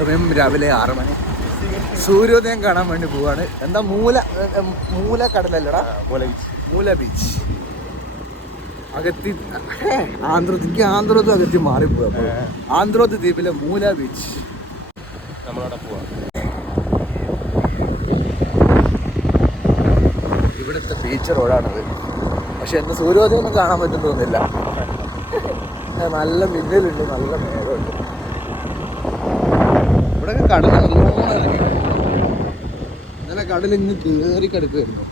സമയം രാവിലെ ആറ് മണി. സൂര്യോദയം കാണാൻ വേണ്ടി പോവാണ്. എന്താ മൂല മൂല കടലല്ലടാ? മൂല ബീച്ച് മൂല ബീച്ച് അകത്തി ആന്ധ്രത്തിക്ക് ആന്ധ്രത്തും അകത്തി മാറിപ്പോയി അപ്പോൾ ആന്ധ്രോത്ത് ദ്വീപിലെ മൂല ബീച്ച് നമ്മളവിടെ പോവാം. ഇവിടുത്തെ ബീച്ച് റോഡാണത് പക്ഷെ എന്ന് സൂര്യോദയം ഒന്നും കാണാൻ പറ്റും തോന്നില്ല നല്ല മിന്നലുണ്ട് നല്ല മേഘമുണ്ട്. ഇവിടെയൊക്കെ കടൽ നല്ലോണം ഇറങ്ങി. ഇന്നലെ കടൽ ഇന്ന് കയറി കിടക്കുമായിരുന്നു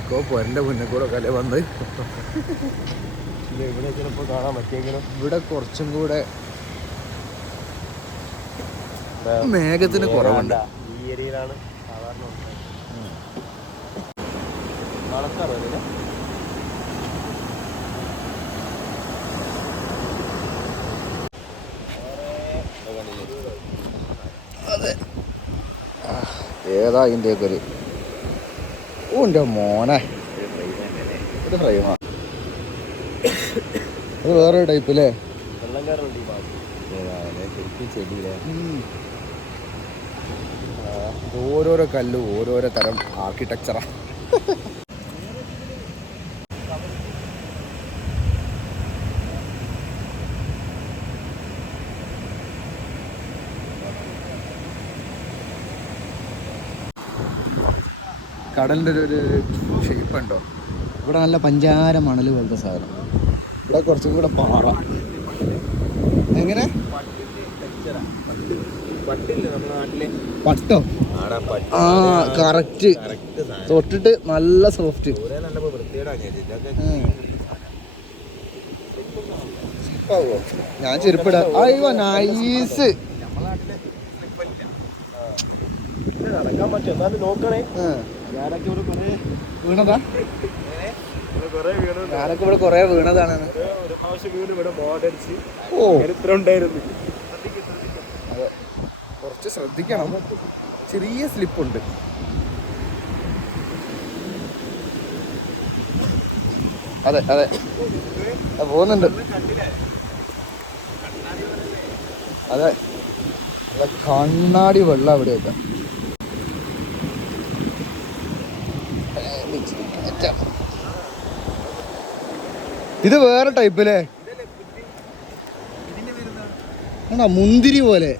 പൊരന്റെ പൊരന്റെ മുന്നേ കൂടെ കല വന്ന്? ഇവിടെ ചിലപ്പോൾ കാണാൻ പറ്റിയെങ്കിലും ഇവിടെ കുറച്ചും കൂടെ മേഘത്തിന് കുറവുണ്ട്. ഈ ഏരിയയിലാണ് സാധാരണ അതെ. ഏതാ ഇതിന്റെയൊക്കെ ഒരു? ഓ എന്റെ മോനെ. ഇത് ഫ്രൈമാ അത് വേറൊരു ടൈപ്പ് അല്ലേ ഓരോരോ കല്ലും ഓരോരോ തരം ആർക്കിടെക്ചറാ കടലിന്റെ ഒരു ഷേപ്പ് ഉണ്ടോ? ഇവിടെ നല്ല പഞ്ചാര മണൽ പോലത്തെ സാധനം. ഇവിടെ കുറച്ചും കൂടെ പാറ. എങ്ങനെ? പട്ടോ? ആ കറക്റ്റ് തൊട്ടിട്ട് നല്ല സോഫ്റ്റ് ഞാൻ ചെരുപ്പിടാ. അയ്യോ നൈസ് നടക്കാൻ പറ്റും എന്നാലും നോക്കണേ ഞാനൊക്കെ ഇവിടെ കുറേ വീണതാ? ഞാനൊക്കെ ഇവിടെ കുറേ വീണതാണ്. ഒരു ഒരു പ്രാവശ്യം വീണ് ഇവിടെ ബോർഡടിച്ച് ഓ. ചരിത്രം ഉണ്ടായിരുന്നു. അതെ. കുറച്ച് ശ്രദ്ധിക്കണം. ചെറിയ സ്ലിപ്പുണ്ട് അതെ അതെ. പോകുന്നുണ്ട്. അതെ. കണ്ണാടി വെള്ളം അവിടെയൊക്കെ. ഇത് വേറെ ടൈപ്പ് അല്ലേ ആണോ? മുന്തിരി പോലെ.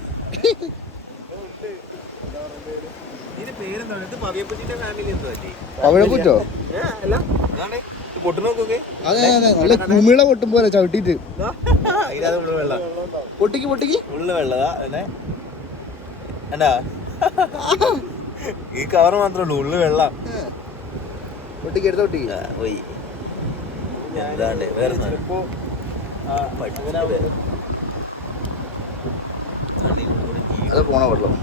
പവിഴപ്പുറ്റോ അതെ അതെ നല്ല കുമിള പൊട്ടും പോലെ ചവിട്ടിട്ട് ഉള്ള വെള്ള. പൊട്ടിക്ക് പൊട്ടിക്ക്. ഉള്ള വെള്ളതാ എന്നെ എന്നാ ഈ കവർ മാത്രമേ ഉള്ളൂ ഉള്ളു വെള്ളം. പൊട്ടിക്ക് എടുത്ത ഒട്ടിക്ക് പോയി. വേറെ അത് പോണ വെള്ളം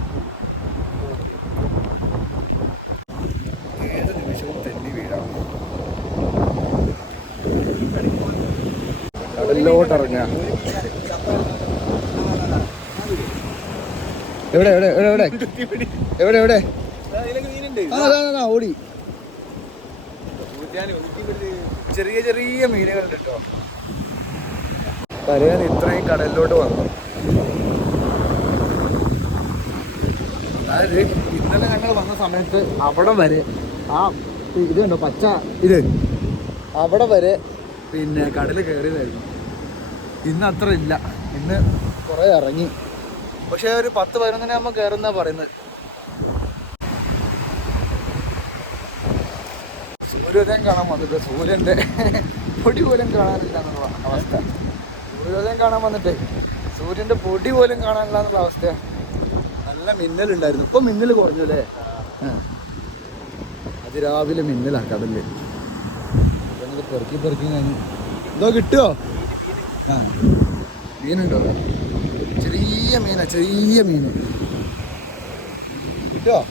ഏത് നിമിഷവും തെന്നി വീഴാം. എവിടെ എവിടെ എവിടെ എവിടെ? എവിടെ എവിടെ? ആ ചെറിയ ചെറിയ മീനുകളുണ്ട് കേട്ടോ. കരയാൻ ഇത്രയും കടലിലോട്ട് വന്നു. അതായത് ഇന്നലെ ഞങ്ങൾ വന്ന സമയത്ത് അവിടെ വരെ ആ ഇത് കണ്ടോ പച്ച ഇത്? അവിടെ വരെ പിന്നെ കടൽ കയറിയതായിരുന്നു. ഇന്ന് അത്ര ഇല്ല. ഇന്ന് കുറേ ഇറങ്ങി. പക്ഷേ ഒരു പത്ത് പതിനൊന്നിനാകുമ്പോൾ കയറുന്ന പറയുന്നത്. സൂര്യോദയം കാണാൻ വന്നിട്ട് സൂര്യന്റെ പൊടി പോലും കാണാനില്ല എന്നുള്ള അവസ്ഥ. സൂര്യോദയം കാണാൻ വന്നിട്ട് സൂര്യന്റെ പൊടി പോലും കാണാനില്ല എന്നുള്ള അവസ്ഥ. നല്ല മിന്നലുണ്ടായിരുന്നു. ഇപ്പം മിന്നൽ കുറഞ്ഞു അല്ലേ? അത് അതിരാവിലെ മിന്നലാണ് കടലിൽ ഞങ്ങൾ പെറുക്കി പെറുക്കി ഞാൻ എന്തോ കിട്ടുമോ ആ. മീനുണ്ടോ? ചെറിയ മീനാ ചെറിയ മീന് കിട്ടുമോ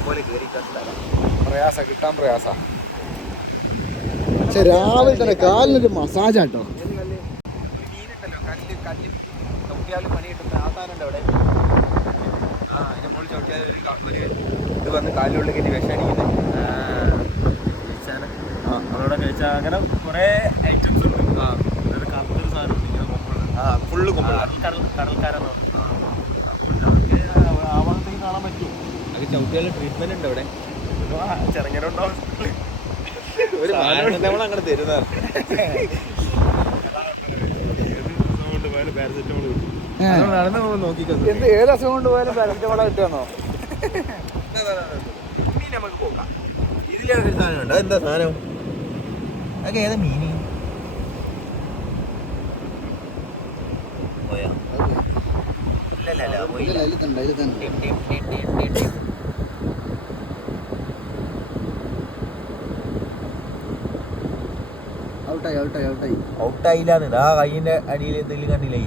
പോലെ കയറി സ്ഥലം പ്രയാസ കിട്ടാൻ പ്രയാസ പക്ഷെ രാവിലെ തന്നെ കാലിനൊരു മസാജാട്ടോ മീനുണ്ടല്ലോ കല്ല് കല്ല് നോക്കിയാലും പണി കിട്ടുന്ന ആസാനുണ്ട് അവിടെ ആ മുകളിൽ ഒരു ഇത് വന്ന് കാലിനുള്ളിൽ കയറ്റി അങ്ങനെ കുറേ ഐറ്റംസ് ഉണ്ട് ആ സാധനം ഇങ്ങനെ കൊമ്പുള്ള ഫുള്ള് കൊമ്പള അത് കടൽ കടൽക്കാരെന്ന് കാണാൻ പറ്റും അത് ട്രീറ്റ്മെന്റ് ഉണ്ട് അവിടെ. ചെറുങ്ങനുണ്ടോ ഒരു നമ്മൾ അങ്ങനെ തരുന്ന എന്ത് ഏത് അസുഖം കൊണ്ട് പോയാലും പാരസെറ്റമോള കിട്ടുമെന്നോ മീൻ നമുക്ക് പോക്കാം. ഇതിലാണ് ഒരു സാധനം ഉണ്ട്. അതെന്താ സാധനം? അതൊക്കെ ഏതാ മീൻ പോയാ? ഇല്ല ഇല്ല പോയില്ല. ഔട്ടായി ഔട്ടായി ഔട്ടായി. ഔട്ടായില്ലാന്ന്. ആ കൈയിന്റെ അടിയിൽ എന്തെങ്കിലും കണ്ടില്ലേ?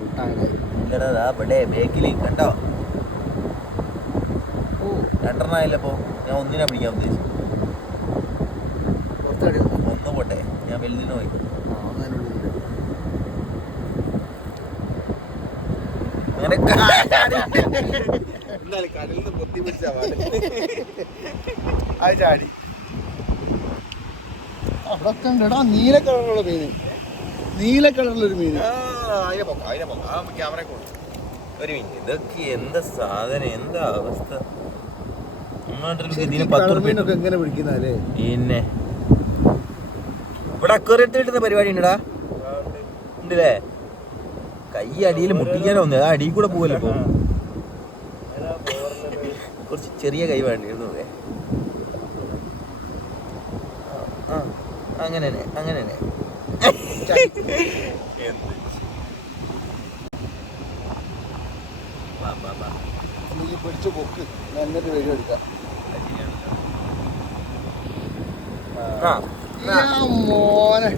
ഔട്ടായി ഇല്ലടാ ദാ ഇവിടെ ബേക്കിൽ കണ്ടോ? ഓ. രണ്ടെണ്ണം ആയില്ലപ്പോ ഞാൻ ഒന്നിനാ പിടിക്കാൻ ഉദ്ദേശിച്ചു പുറത്തടി. ഒന്ന് പോട്ടെ. ഞാൻ വലുതിന് പോയി. ആ ഒന്നതിനുള്ളിൽ അങ്ങനെ എന്നാലും കടലിൽ നിന്ന് പൊത്തി പിടിച്ചാ അത് ചാടി. അവിടെ ഒക്കെ ഉണ്ട് എടാ നീല കളറുള്ള മീന് നീല കളറിലൊരു ഒരു മീന് ആ, അതിനെ പൊക്കാം, അതിനെ പൊക്കാം. ആ ക്യാമറ ഒരു മിനിറ്റ്. ഇതൊക്കെ എന്താ സാധനം എന്താ അവസ്ഥ? എങ്ങനെ പിടിക്കുന്നല്ലേ പിന്നെ. ഇവിടെ കിട്ടുന്ന പരിപാടി ഉണ്ടടാ. ഉണ്ടല്ലേ? കൈ അടിയിൽ മുട്ടിക്കാനോ ഒന്ന് ആ അടിയിൽ കൂടെ പോവല്ലോ ഇപ്പൊ? കുറച്ച് ചെറിയ കൈ വേണ്ടിയിരുന്നു ആ. അങ്ങനെ അങ്ങനെ. നീ പിടിച്ച് പൊക്ക്. ഞാൻ എന്നിട്ട് വീഡിയോ എടുക്കാം. മോനെ.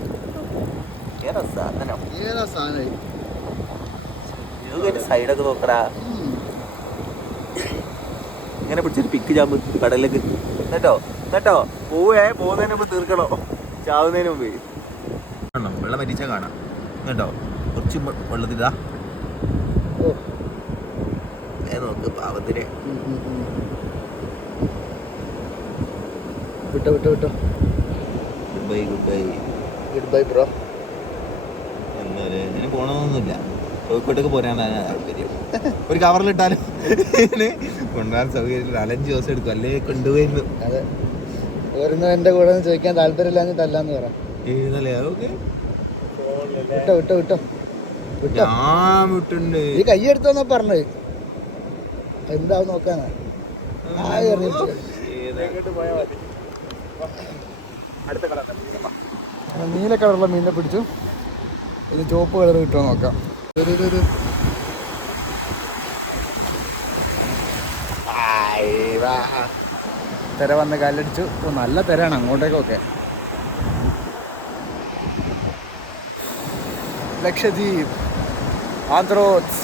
ഏതാ സാധനം? ഏതാ സാധനം? സൈഡൊക്കെ നോക്കടാ. ഇങ്ങനെ പിടിച്ചൊരു പിക്ക് ചാമ്പ് കടലിലേക്ക്. കേട്ടോ കേട്ടോ. പോവേ പോകുന്നതിന് മുമ്പ് തീർക്കണോ? ചാവുന്നതിന് മുമ്പ്. കാണാം വെള്ളം വരിച്ചാൽ കാണാം. കേട്ടോ കുറച്ച് വെ- വെള്ളത്തിലാ ഓ. നോക്ക് പാവത്തിന്. വിട്ടോ വിട്ടോ വിട്ടോ. Good bye good bye good bye bro എന്നാൽ പോകണമെന്നൊന്നുമില്ല കോഴിക്കോട്ടേക്ക് പോരാനാണ് താല്പര്യം. ഒരു കവറിലിട്ടാലും കൊണ്ടുപോകാൻ സൗകര്യം നാലഞ്ച് ദിവസം എടുക്കും. അല്ലേ? കൊണ്ടുപോയിരുന്നു അതെ. ഓരോന്നും എന്റെ കൂടെ ചോദിക്കാൻ താല്പര്യമില്ലാന്ന് തല്ലാന്ന് പറ. വിട്ടോ വിട്ടോ വിട്ടോ. ഈ കൈ എടുത്തോന്നാ പറഞ്ഞത് എന്താവും നോക്കാനാ. നീല കളറുള്ള മീനിനെ പിടിച്ചു. ഇത് ചുവപ്പ് കളർ കിട്ടുമോ നോക്കാം. വാ. തിര വന്ന് കാലടിച്ചു. ഓ നല്ല തിരയാണ് അങ്ങോട്ടേക്കൊക്കെ ലക്ഷദ്വീപ്. ആന്ത്രോസ്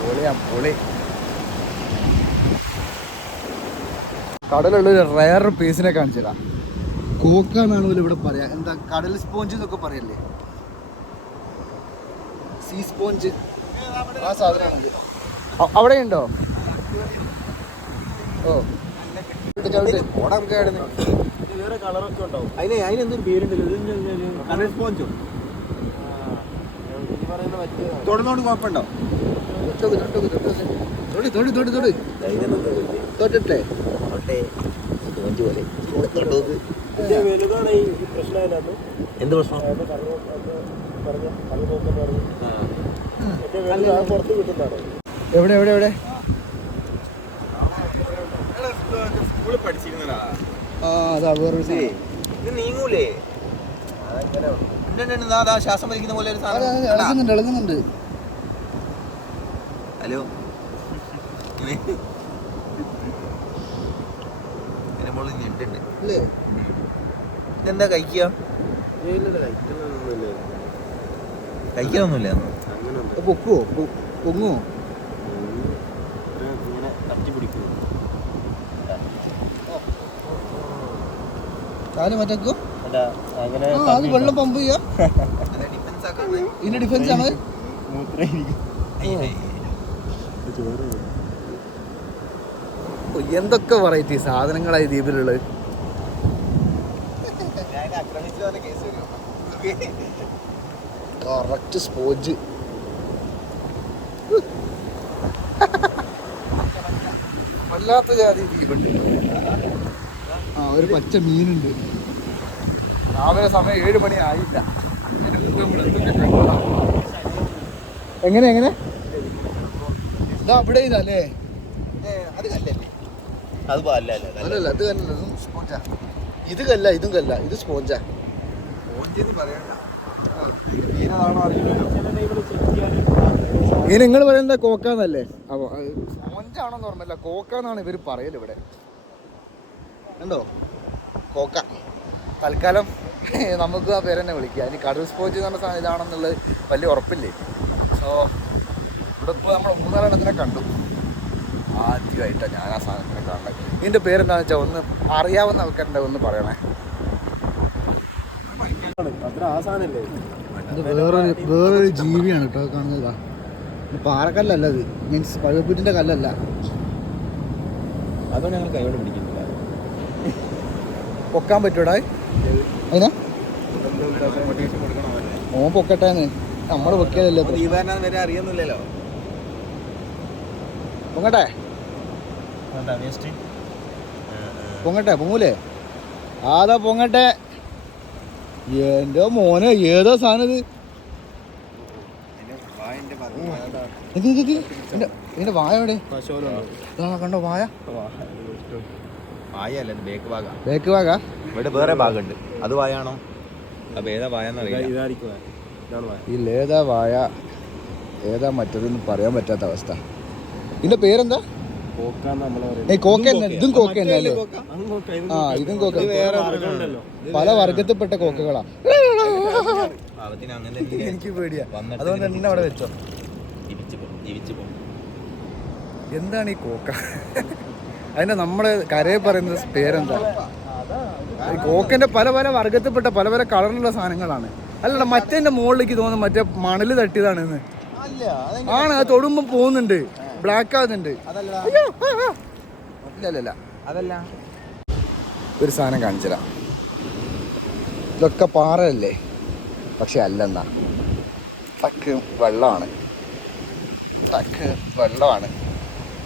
പൊളിയാ പൊളി. കടലുള്ള ഒരു റയർ പീസിനെ കാണിച്ചതാ കോക്കാന്നാണ് പോലും ഇവിടെ പറയാ. എന്താ കടൽ സ്പോഞ്ച് എന്നൊക്കെ പറയല്ലേ? സീ സ്പോഞ്ച് ആ സാധനമാണത്. അവിടെ ഉണ്ടോ ഓ. എവിടെ എവിടെ വേറെ കളറൊക്കെ ഉണ്ടാവും അതിന് അതിനെന്തൊരു പേരുണ്ടല്ലോ? സ്പോഞ്ചോ? തൊടുന്നോണ്ട് കുഴപ്പമുണ്ടോ. തൊടി തൊടി തൊടി തൊടി. തൊട്ടിട്ടേ സ്പോഞ്ച് പോലെ എവിടെ എവിടെ വലുതാണ് ഈ പ്രശ്നം അതിനകത്ത് എന്ത് പ്രശ്നം അതായത് കറു അത് പറഞ്ഞ കറു നോക്കെന്ന് പറഞ്ഞു ഏറ്റവും വലുത് ആ പുറത്ത് കിട്ടുന്നതാണ് എവിടെ എവിടെ എവിടെ സ്കൂളിൽ പഠിച്ചിരുന്നടാ ആ അതാ വേറൊരു നീങ്ങൂലേ? ശ്വാസം വലിക്കുന്ന പോലെ ഒരു സാധനം? ഇളകുന്നുണ്ട് ഇളകുന്നുണ്ട്. ഹലോ? എന്താ കഴിക്കുക കഴിക്കാനൊന്നുമില്ല. പൊക്കുവോ? പൊ- പൊങ്ങുവോ ഇങ്ങനെ തട്ടി പിടിക്കും കാൽ മറ്റക്കോ അത് വെള്ളം പമ്പ് ചെയ്യാ. ഇതിന്റെ ഡിഫൻസ് ആണ്. എന്തൊക്കെ വെറൈറ്റി സാധനങ്ങളായി ദ്വീപിലുള്ളത്? കറക്റ്റ് സ്പോഞ്ച് വല്ലാത്ത ജാതി ദ്വീപുണ്ട്. ആ ഒരു പച്ച മീനുണ്ട്. രാവിലെ സമയം ഏഴ് മണി ആയില്ല. എങ്ങനെ എങ്ങനെ? ഇതാ അവിടെ ഇതല്ലേ അത് കല്ലല്ലേ? അത് അല്ലല്ല ഇത് കല്ലല്ല ഇതും സ്പോഞ്ചാ. ഇത് കല്ല ഇതും കല്ല ഇത് സ്പോഞ്ചാ. സ്പോഞ്ചെന്ന് പറയണ്ട. നിങ്ങൾ പറയുന്നത് കോക്കാന്നല്ലേ? അപ്പൊ സ്പോഞ്ചാണോന്ന് ഓർമ്മയില്ല. കോക്കാന്നാണ് ഇവർ പറയൽ ഇവിടെ. ഉണ്ടോ കോക്ക. തൽക്കാലം നമുക്ക് ആ പേര് തന്നെ വിളിക്കുക ഇനി കടൽ സ്പോച്ച് എന്ന് പറഞ്ഞ സാധനം ഇതാണെന്നുള്ളത് വലിയ ഉറപ്പില്ലേ? സോ ഇവിടെ ഇപ്പോൾ നമ്മൾ മൂന്നാലെണ്ണത്തിനെ കണ്ടു. ആദ്യമായിട്ടാണ് ഞാൻ ആ സാധനത്തിനെ കാണുന്നത്. ഇതിന്റെ പേരെന്താണെന്ന് വെച്ചാൽ ഒന്ന് അറിയാവുന്ന ആൾക്കാരുടെ ഒന്ന് പറയണേ. വേറൊരു വേറൊരു ജീവിയാണ് കേട്ടോ കാണുന്നത്. ഇത് പാറക്കല്ലല്ല ഇത്. മീൻസ് പഴുപ്പൂറ്റിന്റെ കല്ലല്ല. അതുകൊണ്ട് ഞങ്ങൾ കൈകൊണ്ട് പിടിക്കുന്നില്ല പൊക്കാൻ പറ്റൂടാ. അതിനാ ഓൻ പൊക്കട്ടേന്ന്. നമ്മൾ പൊക്കിയതല്ലേ അറിയുന്നില്ലല്ലോ പൊങ്ങട്ടെ? പൊങ്ങട്ടെ പൊങ്ങൂലേ? ആതാ പൊങ്ങട്ടെ. എന്റെ മോനെ ഏതോ സാധനം ഇത്? ഇത് ഇത് ഇത്. ഇതിന്റെ- വായ എവിടെ? കണ്ടോ വായ. വായല്ല? ബേക്ക് ഭാഗ. ബേക്ക് ഇവിടെ വേറെ ഭാഗമുണ്ട് അത് വായാണോ? അപ്പൊ ഏതാ വായ. ഏതാ വായ. ഏതാ മറ്റേതെന്ന് പറയാൻ പറ്റാത്ത അവസ്ഥ. ഇതിന്റെ പേരെന്താ? കോക്ക ഇതും കോക്ക. ആ ഇതും കോക്ക. പല വർഗത്തിൽപ്പെട്ട കോക്കകളാ. എനിക്ക് പേടിയാ. അതുകൊണ്ട് ഇങ്ങനെ അവിടെ വെച്ചോ. എന്താണ് ഈ കോക്ക? അതിന്റെ നമ്മുടെ കരയെ പറയുന്ന പേരെന്താ? കോക്കിന്റെ പല പല വർഗത്തിൽപ്പെട്ട പല പല കളറിലുള്ള സാധനങ്ങളാണ്. അല്ലട മറ്റേന്റെ മുകളിലേക്ക് തോന്നുന്നു മറ്റേ മണൽ തട്ടിയതാണെന്ന് ആണ് അത് തൊടുമ്പോ പോകുന്നുണ്ട്. ബ്ലാക്ക് ആകുന്നുണ്ട്. അതല്ല. ഒരു സാധനം കാണിച്ചുതരാം ഇതൊക്കെ പാറയല്ലേ? പക്ഷെ അല്ലെന്നാ. ടക്ക് വെള്ളമാണ്. ടക്ക് വെള്ളമാണ്.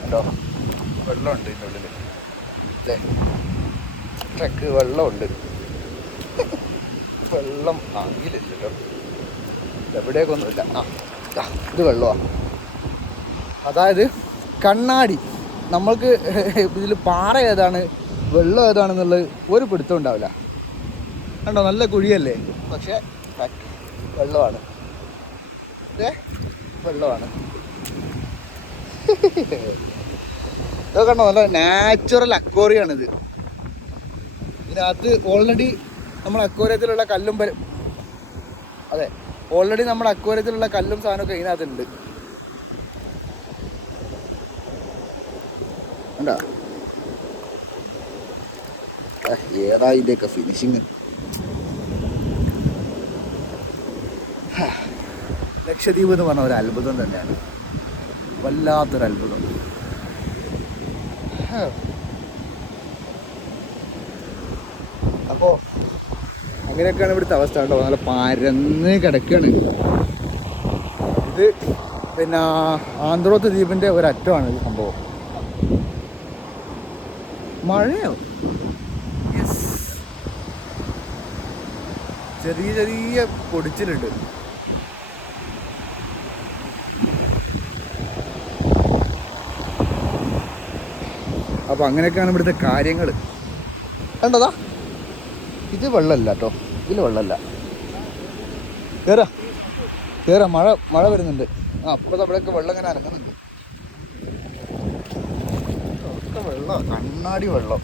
കണ്ടോ? വെള്ളമുണ്ട് ഇതിന്റെ ഉള്ളിൽ അല്ലേ? ട്രക്ക് വെള്ളമുണ്ട്. വെള്ളം ആ ഇതിലില്ലല്ലോ എവിടേക്കൊന്നുമില്ല ആ ഇത് വെള്ളമാണ് അതായത് കണ്ണാടി. നമ്മൾക്ക് ഇതിൽ പാറ ഏതാണ് വെള്ളം ഏതാണെന്നുള്ളത് ഒരു പിടുത്തം ഉണ്ടാവില്ല. കണ്ടോ നല്ല കുഴിയല്ലേ? പക്ഷേ വെള്ളമാണ്. വെള്ളമാണ്. ഇതൊക്കെ കണ്ടോ? നല്ല നാച്ചുറൽ അക്വോറിയാണിത് ഇതിനകത്ത് ഓൾറെഡി നമ്മൾ അക്വോറിയത്തിലുള്ള കല്ലും അതെ ഓൾറെഡി നമ്മുടെ അക്വോറിയത്തിലുള്ള കല്ലും സാധനമൊക്കെ ഇതിനകത്തുണ്ട്. കണ്ടോ? ഏതാ ഇതൊക്കെ ഫിനിഷിങ് ലക്ഷദ്വീപ് എന്ന് പറഞ്ഞ ഒരു അത്ഭുതം തന്നെയാണ്. വല്ലാത്തൊരു അത്ഭുതം ഹാ. അപ്പോ അങ്ങനെയൊക്കെയാണ് ഇവിടുത്തെ അവസ്ഥ കേട്ടോ. നല്ല പരന്ന് കിടക്കാണ്. ഇത് പിന്നെ ആന്ധ്രോത്ത് ദ്വീപിന്റെ ഒരറ്റമാണ് ഈ സംഭവം. മഴയോ? ചെറിയ ചെറിയ പൊടിച്ചിലുണ്ട്. അപ്പൊ അങ്ങനെയൊക്കെയാണ് ഇവിടുത്തെ കാര്യങ്ങൾ. കണ്ടതാ? ഇത് വെള്ളമല്ല കേട്ടോ. ഇതിൽ വെള്ളമല്ല. കേറാ. കേറാ. മഴ മഴ വരുന്നുണ്ട്. ആ അപ്പുറത്ത് അവിടെയൊക്കെ വെള്ളം ഇങ്ങനെ അനങ്ങുന്നുണ്ട്. വെള്ളം കണ്ണാടി വെള്ളം.